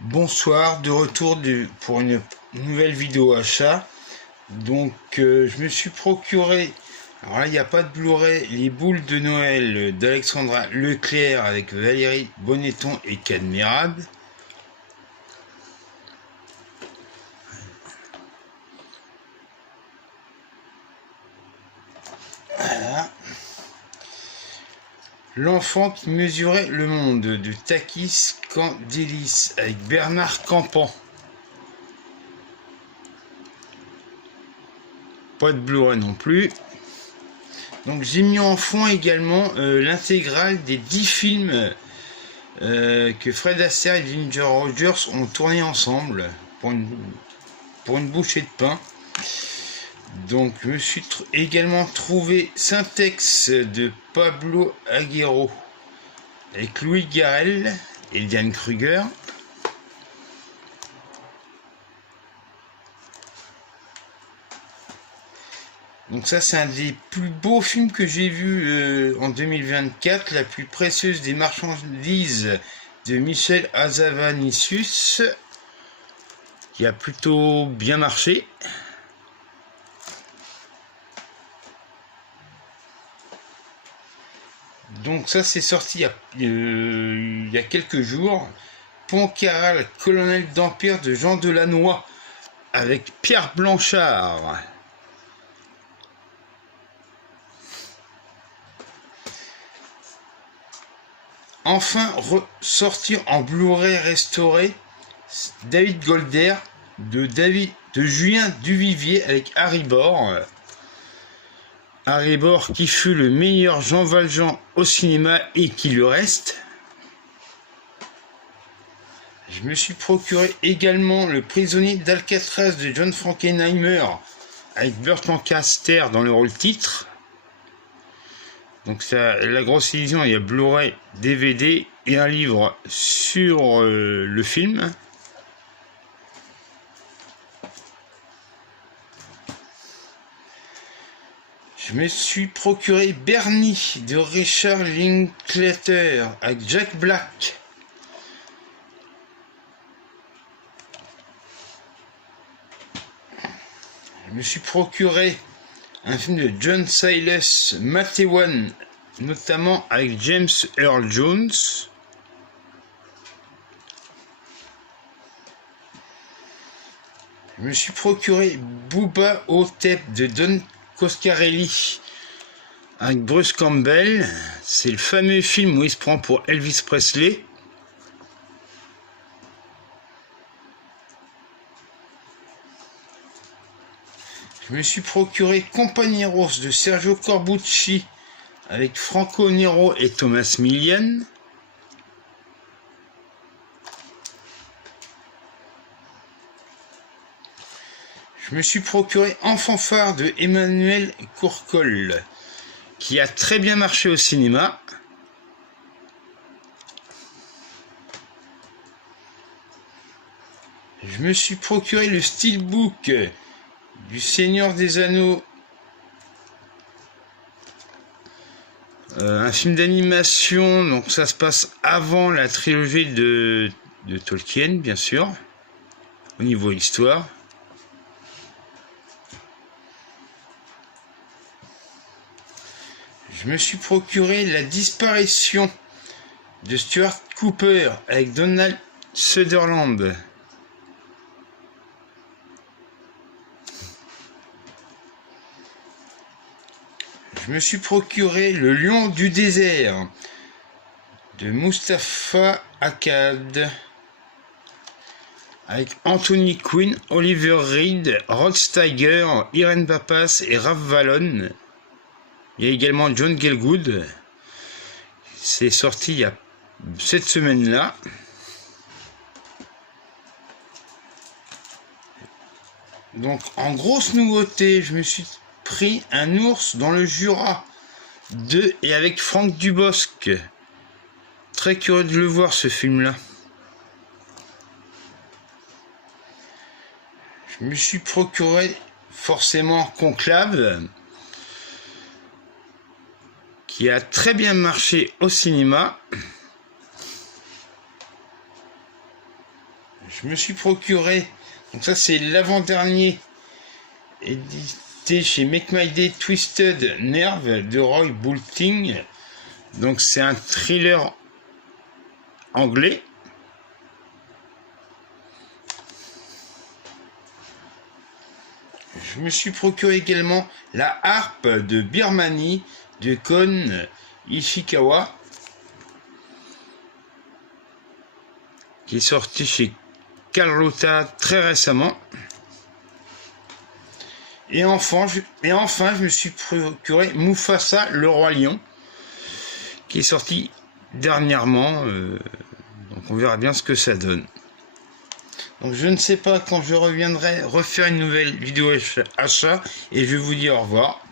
Bonsoir, de retour pour une nouvelle vidéo achat. Donc je me suis procuré, alors là il n'y a pas de Blu-ray, les boules de Noël d'Alexandra Leclerc avec Valérie Bonneton et Cadmerade. Voilà. L'enfant qui mesurait le monde de Takis Candelis avec Bernard Campan. Pas de Blu-ray non plus. Donc j'ai mis en fond également l'intégrale des 10 films que Fred Astaire et Ginger Rogers ont tourné ensemble pour une bouchée de pain. Donc je me suis également trouvé Syntex de Pablo Aguero avec Louis Garrel et Diane Kruger. Donc ça c'est un des plus beaux films que j'ai vu en 2024, La plus précieuse des marchandises de Michel Hazanavicius, qui a plutôt bien marché. Donc ça c'est sorti il y a quelques jours. Pontcarral, colonel d'Empire de Jean Delannoy avec Pierre Blanchard. Enfin ressortir en Blu-ray restauré David Golder de Julien Duvivier avec Harry Bor. Harry Bor qui fut le meilleur Jean Valjean au cinéma et qui le reste. Je me suis procuré également Le prisonnier d'Alcatraz de John Frankenheimer avec Burt Lancaster dans le rôle titre. Donc ça, la grosse édition, il y a Blu-ray, DVD et un livre sur le film. Je me suis procuré Bernie de Richard Linklater avec Jack Black. Je me suis procuré un film de John Sayles, Matewan, notamment avec James Earl Jones. Je me suis procuré Bubba Ho-Tep de Don Coscarelli avec Bruce Campbell. C'est le fameux film où il se prend pour Elvis Presley. Je me suis procuré Compañeros de Sergio Corbucci avec Franco Nero et Thomas Milian. Je me suis procuré En fanfare de Emmanuel Courcol, qui a très bien marché au cinéma. Je me suis procuré le Steelbook du Seigneur des Anneaux, un film d'animation, donc ça se passe avant la trilogie de Tolkien, bien sûr, au niveau histoire. Je me suis procuré La disparition de Stuart Cooper avec Donald Sutherland. Je me suis procuré Le lion du désert de Mustafa Akkad avec Anthony Quinn, Oliver Reed, Rod Steiger, Irene Papas et Raph Vallon. Il y a également John Gielgud. C'est sorti il y a cette semaine-là. Donc en grosse nouveauté, je me suis pris Un ours dans le Jura de et avec Franck Dubosc. Très curieux de le voir ce film-là. Je me suis procuré forcément Conclave, qui a très bien marché au cinéma. je me suis procuré, donc ça c'est l'avant-dernier, édité chez Make My Day, Twisted Nerve de Roy Boulting. Donc c'est un thriller anglais. Je me suis procuré également La harpe de Birmanie de Kon Ishikawa, qui est sorti chez Carlotta très récemment. Et enfin, je me suis procuré Mufasa le roi lion, qui est sorti dernièrement. Donc on verra bien ce que ça donne. Donc je ne sais pas quand je reviendrai refaire une nouvelle vidéo achat, et je vous dis au revoir.